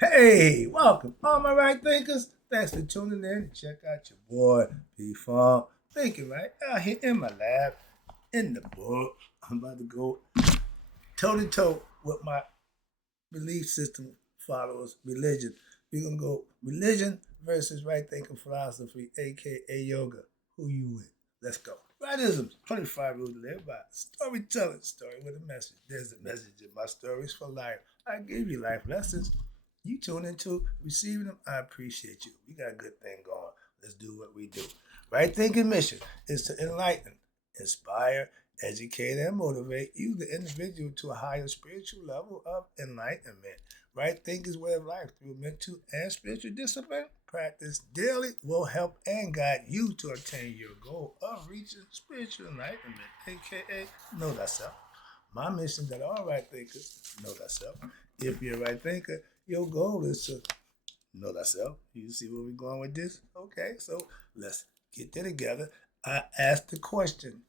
Hey, welcome, all my right thinkers. Thanks for tuning in. Check out your boy, P Funk. Thinking right out here in my lab, in the book. I'm about to go toe to toe with my belief system followers, religion. We're going to go religion versus right thinking philosophy, aka yoga. Who you with? Let's go. Rightism, 25 rules to live by. Storytelling, story with a message. There's a message in my stories for life. I give you life lessons. You tune into receiving them. I appreciate you. We got a good thing going. Let's do what we do. Right thinking mission is to enlighten, inspire, educate, and motivate you, the individual, to a higher spiritual level of enlightenment. Right thinking way of life through mental and spiritual discipline. Practice daily will help and guide you to attain your goal of reaching spiritual enlightenment, aka know thyself. My mission that all right thinkers know thyself. If you're a right thinker, your goal is to know thyself. You see where we're going with this? Okay, so let's get that together. I asked the question,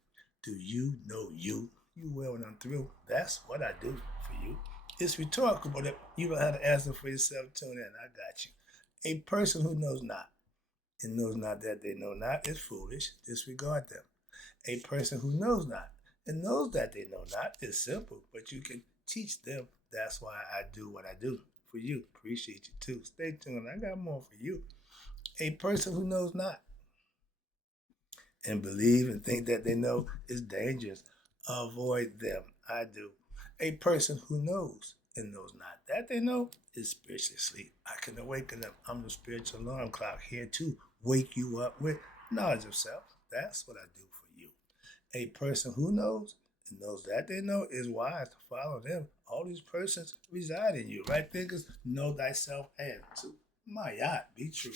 do you know you? You will when I'm through. That's what I do for you. It's rhetorical, but if you don't have to answer for yourself, tune in. I got you. A person who knows not and knows not that they know not is foolish. Disregard them. A person who knows not and knows that they know not is simple, but you can teach them. That's why I do what I do for you. Appreciate you too. Stay tuned. I got more for you. A person who knows not and believe and think that they know is dangerous. Avoid them. I do. A person who knows and knows not that they know is spiritually asleep. I can awaken them. I'm the spiritual alarm clock here to wake you up with knowledge of self. That's what I do for you. A person who knows and knows that they know is wise to follow them. All these persons reside in you. Right thinkers, know thyself and to my yacht, be true.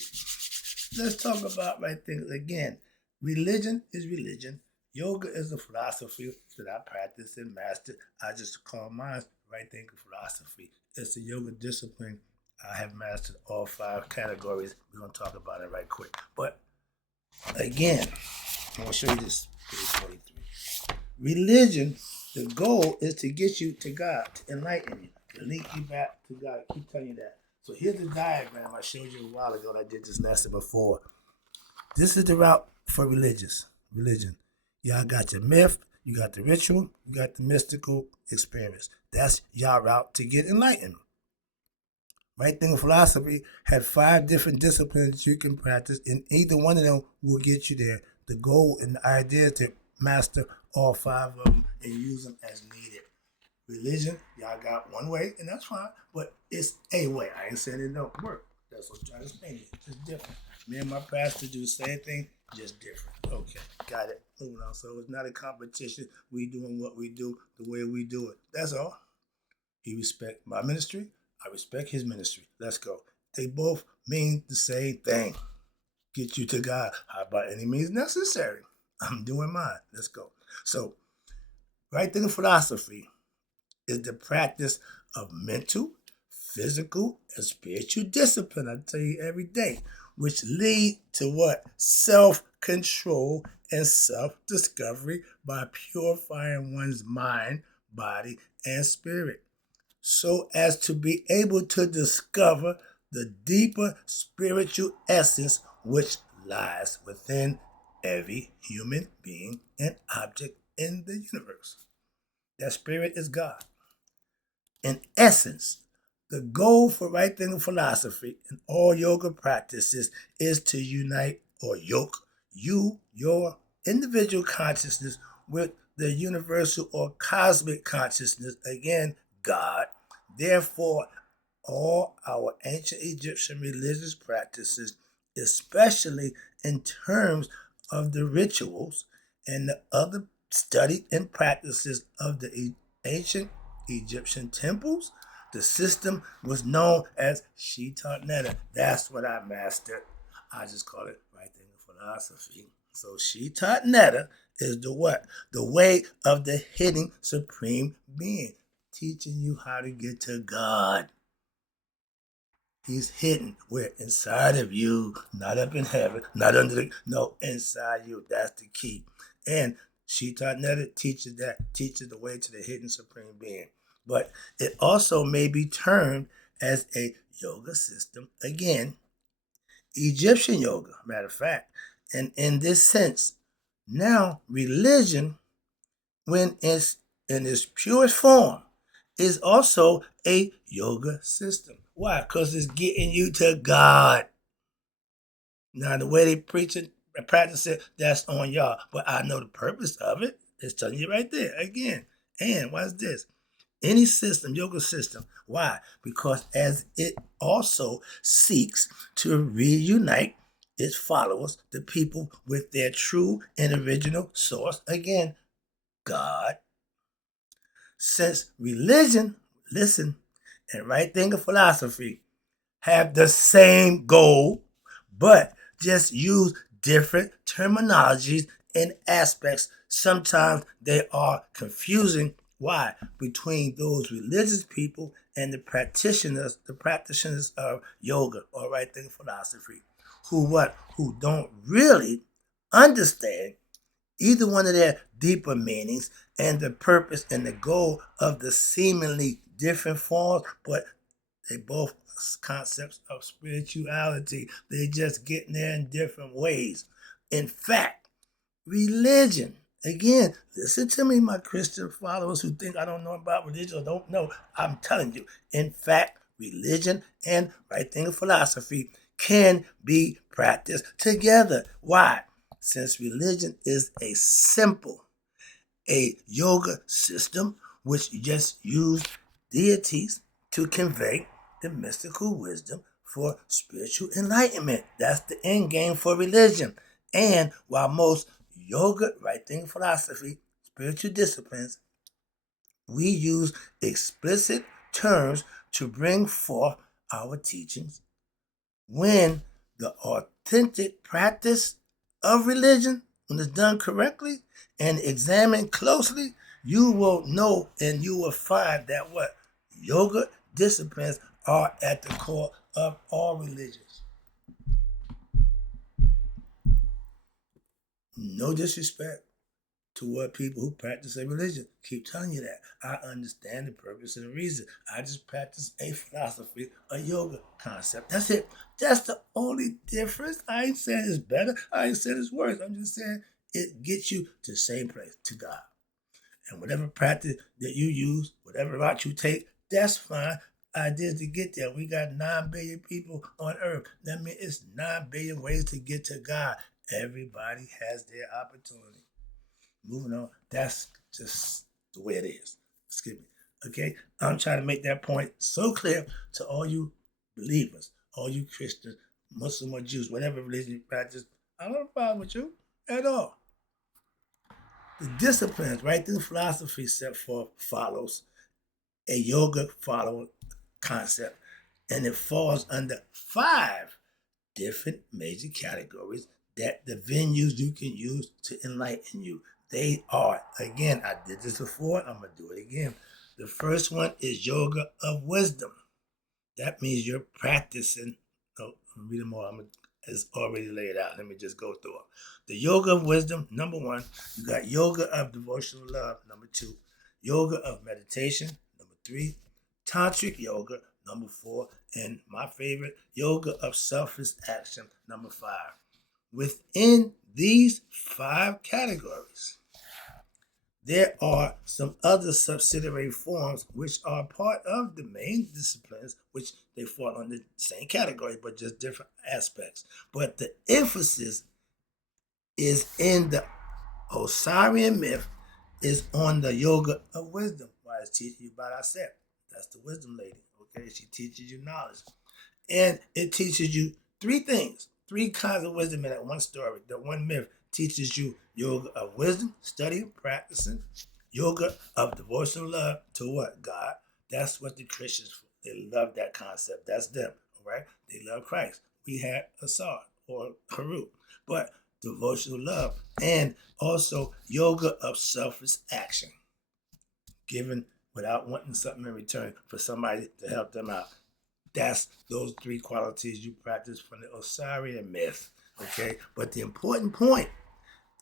Let's talk about right thinkers again. Religion is religion. Yoga is a philosophy that I practice and master. I just call mine right thinking philosophy. It's a yoga discipline. I have mastered all five categories. We're going to talk about it right quick. But again, I'm going to show you this, page 43. Religion, the goal is to get you to God, to enlighten you, to link you back to God. I keep telling you that. So here's the diagram I showed you a while ago that I did this lesson before. This is the route for religion. Y'all got your myth, you got the ritual, you got the mystical experience. That's y'all route to get enlightened. Right thinking philosophy had 5 different disciplines you can practice, and either one of them will get you there. The goal and the idea is to master all 5 of them and use them as needed. Religion, y'all got one way, and that's fine, but it's a way. I ain't saying it don't work. That's what I'm trying to explain. It's different. Me and my pastor do the same thing, just different. Okay, got it. Moving on. So it's not a competition. We doing what we do the way we do it. That's all. He respect my ministry. I respect his ministry. Let's go. They both mean the same thing. Get you to God. How by any means necessary? I'm doing mine. Let's go. So, right thinking philosophy is the practice of mental, physical, and spiritual discipline. I tell you every day, which lead to what? Self-control and self-discovery by purifying one's mind, body, and spirit, so as to be able to discover the deeper spiritual essence which lies within every human being and object in the universe. That spirit is God. In essence, the goal for right thinking philosophy and all yoga practices is to unite or yoke your individual consciousness with the universal or cosmic consciousness, again, God. Therefore, all our ancient Egyptian religious practices, especially in terms of the rituals and the other study and practices of the ancient Egyptian temples, the system was known as Shitar Netta. That's what I mastered. I just call it right thinking philosophy. So Shitar Netta is the what? The way of the hidden supreme being, teaching you how to get to God. He's hidden. Where? Inside of you, not up in heaven, not under the, no, inside you. That's the key. And Shitar Netta teaches the way to the hidden supreme being. But it also may be termed as a yoga system. Again, Egyptian yoga, matter of fact. And in this sense, now religion, when it's in its purest form, is also a yoga system. Why? Because it's getting you to God. Now, the way they preach it and practice it, that's on y'all. But I know the purpose of it. It's telling you right there again. And what's this? Any system, yoga system. Why? Because as it also seeks to reunite its followers, the people, with their true and original source. Again, God. Since religion, listen, and right thinking philosophy have the same goal, but just use different terminologies and aspects. Sometimes they are confusing. Why? Between those religious people and the practitioners of yoga or right thinking philosophy, who what? Who don't really understand either one of their deeper meanings and the purpose and the goal of the seemingly different forms, but they both concepts of spirituality. They just getting there in different ways. In fact, religion. Again, listen to me, my Christian followers who think I don't know about religion or don't know. I'm telling you, in fact, religion and right thinking philosophy can be practiced together. Why? Since religion is a yoga system which just use deities to convey the mystical wisdom for spiritual enlightenment. That's the end game for religion. And while most yoga, right thinking philosophy, spiritual disciplines, we use explicit terms to bring forth our teachings, when the authentic practice of religion, when it's done correctly and examined closely, you will know and you will find that what yoga disciplines are at the core of all religions. No disrespect toward people who practice a religion. Keep telling you that. I understand the purpose and the reason. I just practice a philosophy, a yoga concept. That's it. That's the only difference. I ain't saying it's better. I ain't saying it's worse. I'm just saying it gets you to the same place, to God. And whatever practice that you use, whatever route you take, that's fine. Ideas to get there. We got 9 billion people on earth. That means it's 9 billion ways to get to God. Everybody has their opportunity. Moving on, that's just the way it is. Excuse me. Okay? I'm trying to make that point so clear to all you believers, all you Christians, Muslim or Jews, whatever religion you practice. I don't have a problem with you at all. The disciplines, right? This philosophy set forth follows a yoga follow concept, and it falls under 5 different major categories that the venues you can use to enlighten you. They are, again, I did this before, I'm going to do it again. The first one is yoga of wisdom. That means you're practicing. Oh, I'm reading more. It's already laid out. Let me just go through it. The yoga of wisdom, number 1. You got yoga of devotional love, number 2. Yoga of meditation, number 3. Tantric yoga, number 4. And my favorite, yoga of selfless action, number 5. Within these 5 categories, there are some other subsidiary forms which are part of the main disciplines, which they fall under the same category, but just different aspects. But the emphasis is in the Osirian myth, is on the yoga of wisdom. Why it's teaching you about ourselves. That's the wisdom lady. Okay, she teaches you knowledge. And it teaches you 3 things, 3 kinds of wisdom in that one story. The one myth teaches you yoga of wisdom, studying, practicing. Yoga of devotional love to what? God. That's what the Christians, they love that concept. That's them, all right? They love Christ. We had Asar or Haru. But devotional love and also yoga of selfless action, given without wanting something in return for somebody to help them out. That's those 3 qualities you practice from the Osirian myth. Okay, but the important point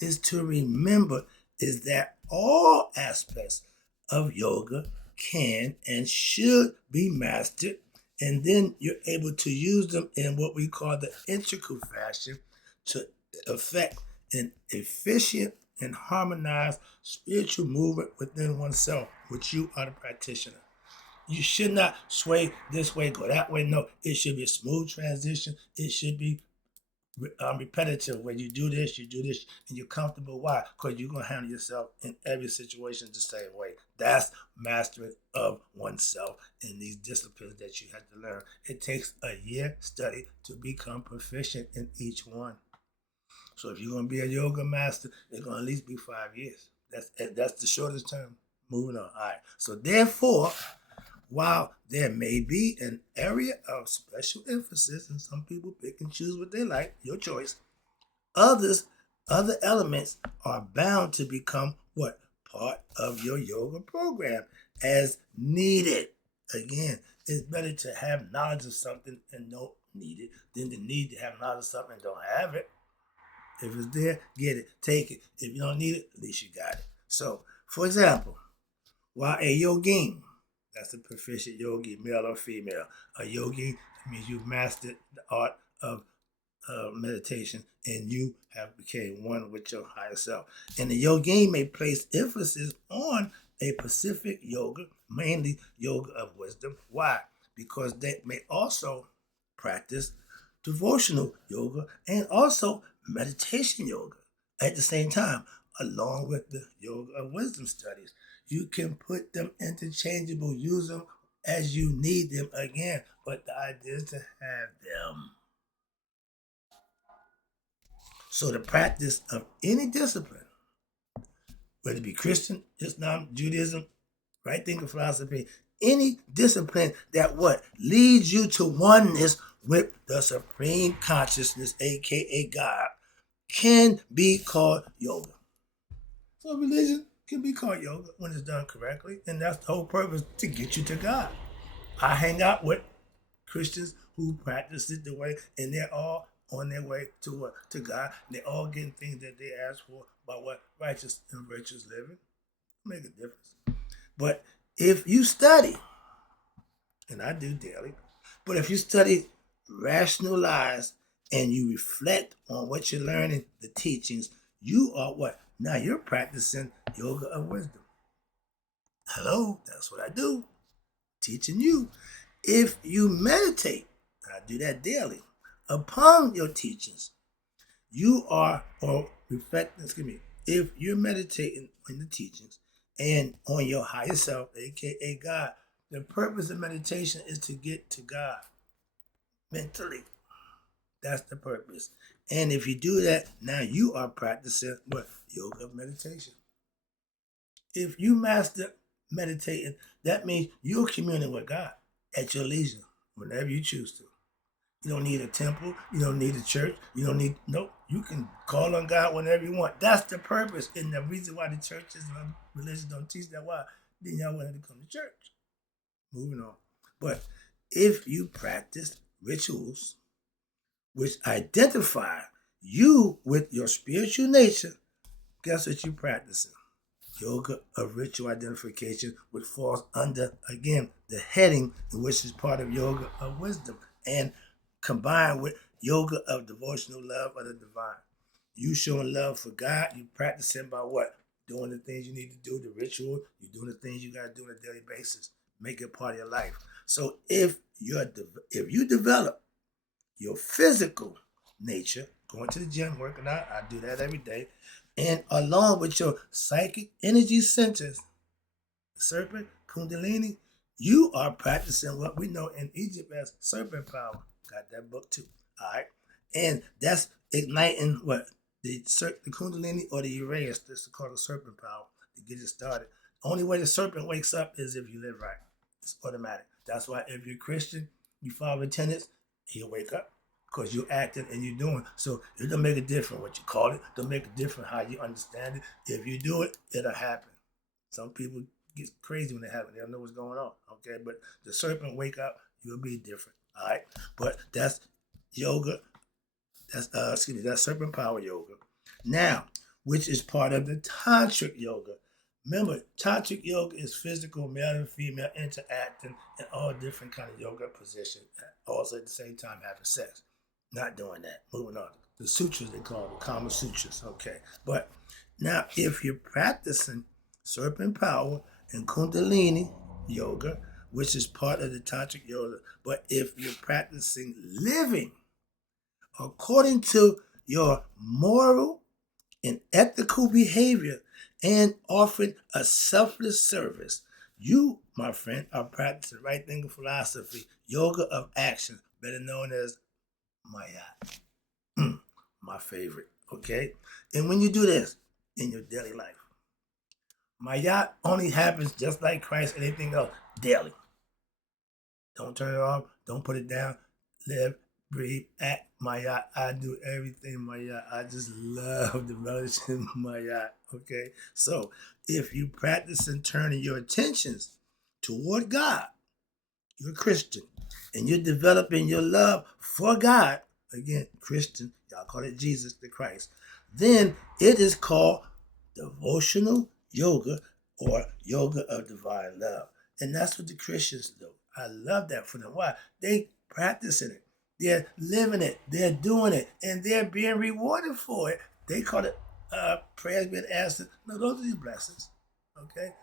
is to remember is that all aspects of yoga can and should be mastered And then you're able to use them in what we call the integral fashion to effect an efficient and harmonized spiritual movement within oneself, which you are the practitioner. You should not sway this way, go that way. No, it should be a smooth transition. It should be repetitive. When you do this, and you're comfortable. Why? Because you're going to handle yourself in every situation the same way. That's mastering of oneself in these disciplines that you have to learn. It takes a year study to become proficient in each one. So if you're going to be a yoga master, it's going to at least be 5 years. That's the shortest term. Moving on. All right. So therefore, while there may be an area of special emphasis, and some people pick and choose what they like, your choice, other elements are bound to become what? Part of your yoga program as needed. Again, it's better to have knowledge of something and don't need it than to need to have knowledge of something and don't have it. If it's there, get it, take it. If you don't need it, at least you got it. So, for example, while a yogin, that's a proficient yogi, male or female. A yogi means you've mastered the art of meditation and you have become one with your higher self. And the yogin may place emphasis on a specific yoga, mainly yoga of wisdom. Why? Because they may also practice devotional yoga and also meditation yoga at the same time, along with the yoga of wisdom studies. You can put them interchangeable, use them as you need them again, but the idea is to have them. So the practice of any discipline, whether it be Christian, Islam, Judaism, right thinking philosophy, any discipline that what leads you to oneness with the supreme consciousness, aka God, can be called yoga. So religion can be called yoga when it's done correctly, and that's the whole purpose, to get you to God. I hang out with Christians who practice it the way, and they're all on their way to what? To God. And they're all getting things that they ask for by what? Righteous and virtuous living. Make a difference. But if you study, and I do daily, but if you study, rationalize, and you reflect on what you're learning, the teachings, you are what? Now you're practicing yoga of wisdom. Hello, that's what I do. Teaching you. If you meditate, I do that daily, upon your teachings, you are, or reflecting, if you're meditating on the teachings and on your higher self, aka God, the purpose of meditation is to get to God mentally. That's the purpose. And if you do that, now you are practicing what? Yoga of meditation. If you master meditating, that means you're communing with God at your leisure, whenever you choose to. You don't need a temple. You don't need a church. You don't need, nope. You can call on God whenever you want. That's the purpose. And the reason why the churches and religions don't teach that, why? Then y'all wanted to come to church. Moving on. But if you practice rituals which identify you with your spiritual nature, guess what you're practicing? Yoga of ritual identification, which falls under, again, the heading, which is part of yoga of wisdom, and combined with yoga of devotional love of the divine. You showing love for God, you practicing by what? Doing the things you need to do, the ritual, you're doing the things you got to do on a daily basis. Make it part of your life. So if you develop your physical nature, going to the gym, working out, I do that every day, and along with your psychic energy centers, serpent, kundalini, you are practicing what we know in Egypt as serpent power. Got that book too. All right. And that's igniting what? The kundalini or the Uranus, this is called the serpent power to get it started. Only way the serpent wakes up is if you live right. It's automatic. That's why if you're Christian, you follow the tenets, he'll wake up. Because you're acting and you're doing. So it don't make a difference what you call it. It don't make a difference how you understand it. If you do it, it'll happen. Some people get crazy when it happens. They don't know what's going on. Okay, but the serpent wake up, you'll be different. All right, but that's yoga. That's serpent power yoga. Now, which is part of the tantric yoga. Remember, tantric yoga is physical, male and female interacting in all different kind of yoga positions, also at the same time having sex. Not doing that. Moving on. The sutras, they call it, the Kama Sutras. Okay. But now, if you're practicing serpent power and kundalini yoga, which is part of the tantric yoga, but if you're practicing living according to your moral and ethical behavior and offering a selfless service, you, my friend, are practicing right thinking philosophy, yoga of action, better known as Maya. My favorite, okay? And when you do this in your daily life, Maya only happens just like Christ and anything else, daily. Don't turn it off, don't put it down, live, breathe, act Maya. I do everything Maya. I just love the religion Maya, okay? So if you practice and turning your attentions toward God, you're a Christian, and you're developing your love for God, again, Christian, y'all call it Jesus the Christ, then it is called devotional yoga or yoga of divine love. And that's what the Christians do. I love that for them. Why? They practicing it. They're living it. They're doing it. And they're being rewarded for it. They call it prayers being answered. No, those are your blessings. Okay?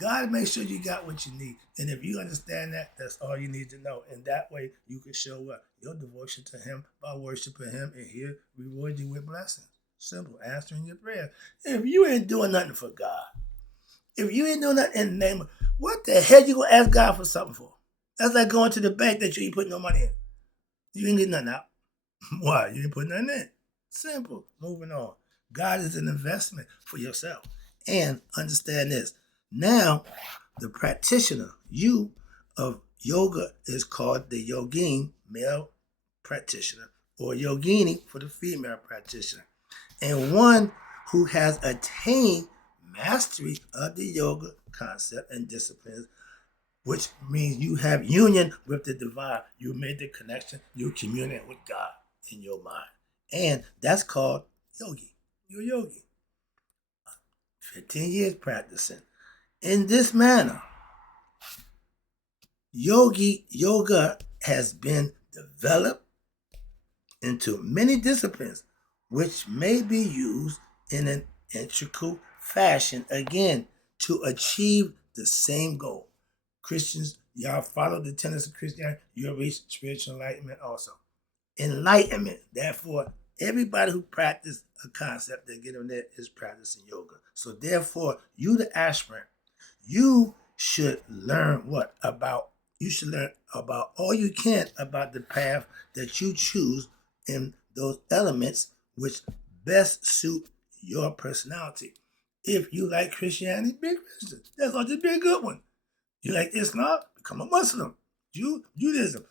God makes sure you got what you need. And if you understand that, that's all you need to know. And that way you can show what? Your devotion to him by worshiping him, and he'll reward you with blessings. Simple, answering your prayer. If you ain't doing nothing for God, if you ain't doing nothing in the name of, what the hell you gonna ask God for something for? That's like going to the bank that you ain't putting no money in. You ain't getting nothing out. Why? You ain't putting nothing in. Simple. Moving on. God is an investment for yourself. And understand this. Now, the practitioner, you of yoga, is called the yogin, male practitioner, or yogini for the female practitioner. And one who has attained mastery of the yoga concept and disciplines, which means you have union with the divine. You made the connection. You communicate with God in your mind. And that's called yogi. You're a yogi. 15 years practicing. In this manner, yoga has been developed into many disciplines, which may be used in an integral fashion, again, to achieve the same goal. Christians, y'all follow the tenets of Christianity, you'll reach spiritual enlightenment also. Enlightenment, therefore, everybody who practices a concept they get on there is practicing yoga. So therefore, you the aspirant, you should learn you should learn about all you can about the path that you choose in those elements which best suit your personality. If you like Christianity, be a Christian. That's going to be a good one. You like Islam, become a Muslim. Judaism,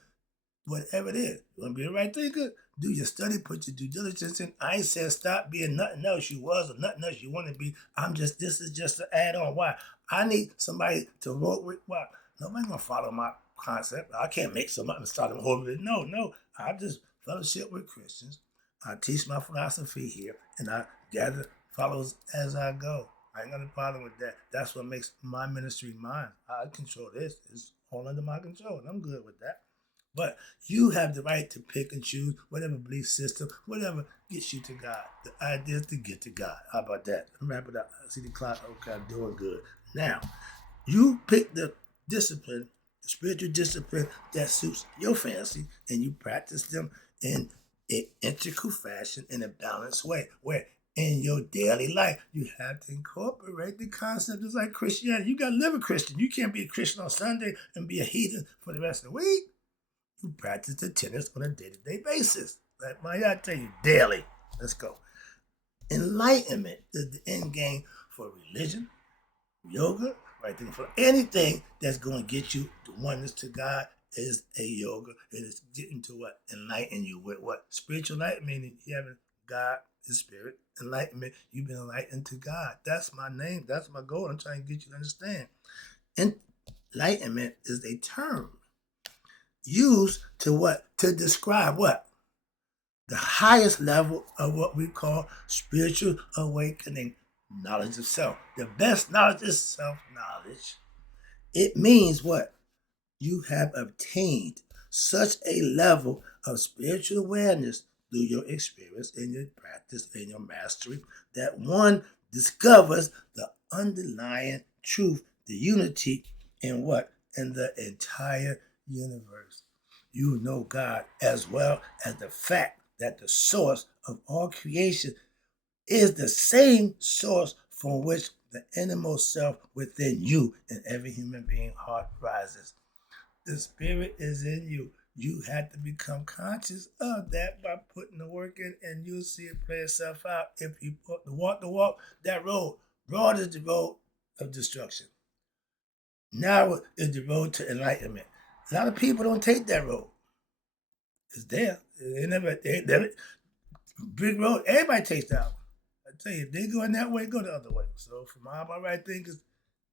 whatever it is. You want to be a right thinker? Do your study, put your due diligence in. I ain't said stop being nothing else you was or nothing else you want to be. This is just an add-on. Why? I need somebody to work with. Why? Nobody's going to follow my concept. I can't make somebody start them hold it. No. I just fellowship with Christians. I teach my philosophy here, and I gather followers as I go. I ain't got a problem with that. That's what makes my ministry mine. I control this. It's all under my control, and I'm good with that. But you have the right to pick and choose whatever belief system, whatever gets you to God. The idea is to get to God. How about that? Wrap it up. I see the clock. Okay, I'm doing good. Now, you pick the discipline, the spiritual discipline that suits your fancy, and you practice them in an integral fashion in a balanced way, where in your daily life, you have to incorporate the concept. It's like Christianity. You got to live a Christian. You can't be a Christian on Sunday and be a heathen for the rest of the week. You practice the tenets on a day-to-day basis. Like I tell you, daily. Let's go. Enlightenment is the end game for religion, yoga, right thing for anything that's going to get you to oneness to God is a yoga. It is getting to what? Enlighten you with what? Spiritual enlightenment, meaning you having God, His Spirit. Enlightenment, you've been enlightened to God. That's my name. That's my goal. I'm trying to get you to understand. Enlightenment is a term used to what? To describe what? The highest level of what we call spiritual awakening. knowledge of self. The best knowledge is self-knowledge. It means what? You have obtained such a level of spiritual awareness through your experience and your practice and your mastery that one discovers the underlying truth, the unity in what? In the entire universe. You know God as well as the fact that the source of all creation is the same source from which the innermost self within you and every human being heart rises. The spirit is in you. You have to become conscious of that by putting the work in, and you'll see it play itself out. If you put the walk, that road, broad is the road of destruction. Narrow is the road to enlightenment. A lot of people don't take that road. It's there. They never big road. Everybody takes that one. I tell you, if they going that way, go the other way. So from all my right thinkers,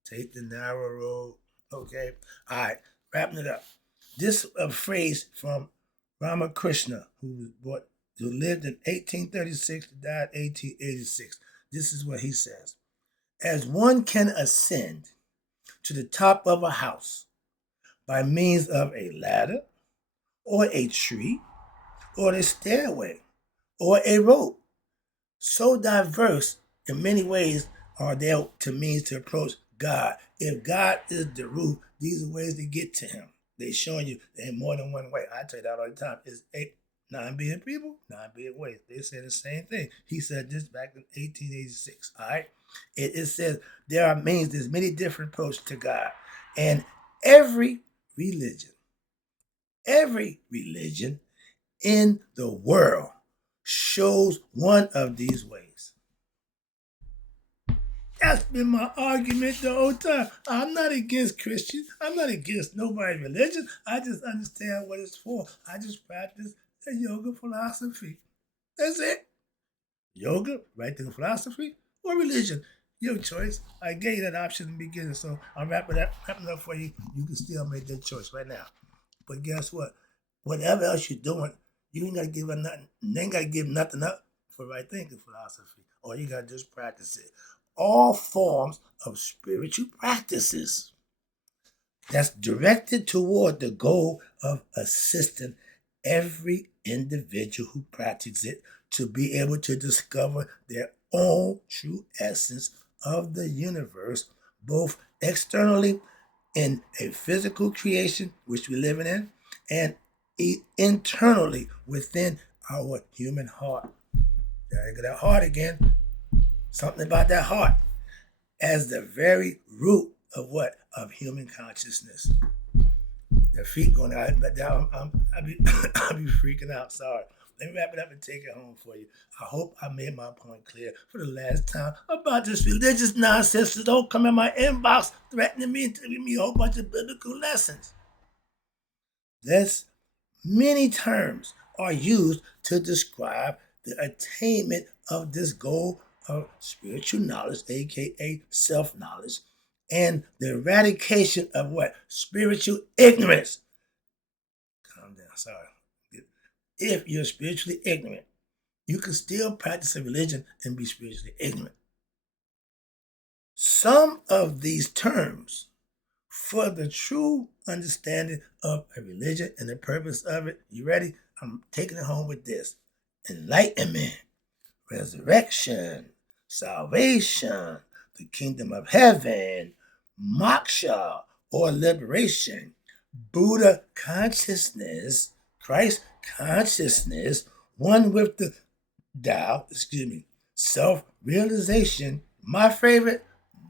take the narrow road. Okay. All right. Wrapping it up. This phrase from Ramakrishna, who lived in 1836 to died 1886. This is what he says. As one can ascend to the top of a house by means of a ladder or a tree or a stairway or a rope, so diverse in many ways are there to means to approach God. If God is the roof, these are ways to get to him. They're showing you there ain't more than one way. I tell you that all the time. It's 9 billion people, 9 billion ways. They say the same thing. He said this back in 1886. All right. It says there are means, there's many different approaches to God. And every religion in the world shows one of these ways. That's been my argument the whole time. I'm not against Christians. I'm not against nobody's religion. I just understand what it's for. I just practice the yoga philosophy. That's it. Yoga, right thinking philosophy, or religion. Your choice. I gave you that option in the beginning, so I'm wrapping up for you. You can still make that choice right now. But guess what? Whatever else you're doing, you ain't gotta give up nothing. You ain't gotta give nothing up for right thinking philosophy. Or you gotta just practice it. All forms of spiritual practices that's directed toward the goal of assisting every individual who practices it to be able to discover their own true essence of the universe, both externally in a physical creation, which we're living in, and internally within our human heart. There you go, that heart again. Something about that heart as the very root of what? Of human consciousness. The feet going out, but I'll be freaking out. Sorry. Let me wrap it up and take it home for you. I hope I made my point clear for the last time about this religious nonsense. So don't come in my inbox threatening me and giving me a whole bunch of biblical lessons. This many terms are used to describe the attainment of this goal of spiritual knowledge, aka self-knowledge, and the eradication of what? Spiritual ignorance. Calm down, sorry. If you're spiritually ignorant, you can still practice a religion and be spiritually ignorant. Some of these terms for the true understanding of a religion and the purpose of it. You ready? I'm taking it home with this. Enlightenment, resurrection, salvation, the kingdom of heaven, moksha or liberation, Buddha consciousness, Christ consciousness, one with the Tao, self-realization. My favorite,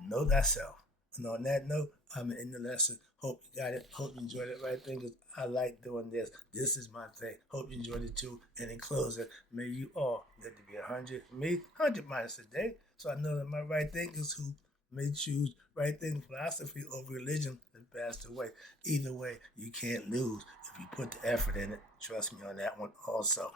know thyself. And on that note, I'm in the lesson. Hope you got it. Hope you enjoyed it. Right thing is, I like doing this. This is my thing. Hope you enjoyed it too. And in closing, may you all get to be 100. Me, 100 minus a day. So I know that my right thinkers who may choose right thinking philosophy over religion and passed away. Either way, you can't lose if you put the effort in it. Trust me on that one also.